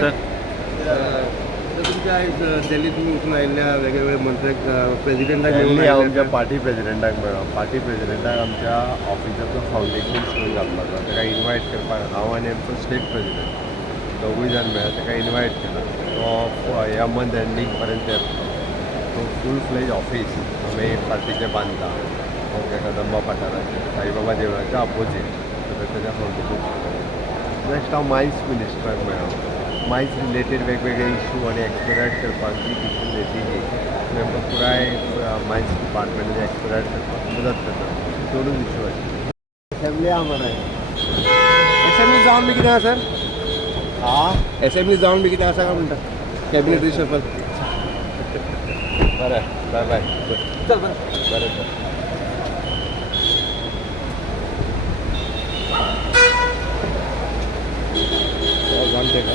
sir तुमच्या दिल्लीत तुम्ही उठून आयिल्ल्या वेगवेगळे मंत्र्याक प्रेसिडेंटाक दिल्ली आमच्या पार्टी प्रेसिडेंटाक मेळ्ळो पार्टी प्रेसिडेंटाक आमच्या ऑफिसाचो फावंडेशन स्टोन घालपाचो ताका इनवायट करपाक हांव आनी आमचो स्टेट प्रेसिडेंट दोगूय जाण मेळ्ळा ताका इनवायट केला तो ह्या मंथ एंडींग पर्यंत येतलो तो फूल फ्लेज ऑफीस आमी पार्टीचें बांदता कदंबा पाठाराचेर साईबाबा देवळाच्या अपोजीट ताच्या फावंडेशन नेक्स्ट हांव मायन्स मिनिस्टराक मेळ्ळो मायन्स रिलेटेड वेगवेगळे इशू आनी एक्सप्लोरेट करपाक जी डिसिजन येतली ती आमकां पुराय मायन्स डिपार्टमेंटाचें एक्सप्लोरेट करपाक मदत करता दोनूच इशू आशिल्ले असेंब्ली आहा मरे असेंब्ली जावन बी कितें आसा सर हां असेंब्ली जावन बी कितें आसा काय म्हणटा कॅबिनेट रिशफल बरें बाय बाय चल बरें बरें सर जाणटे का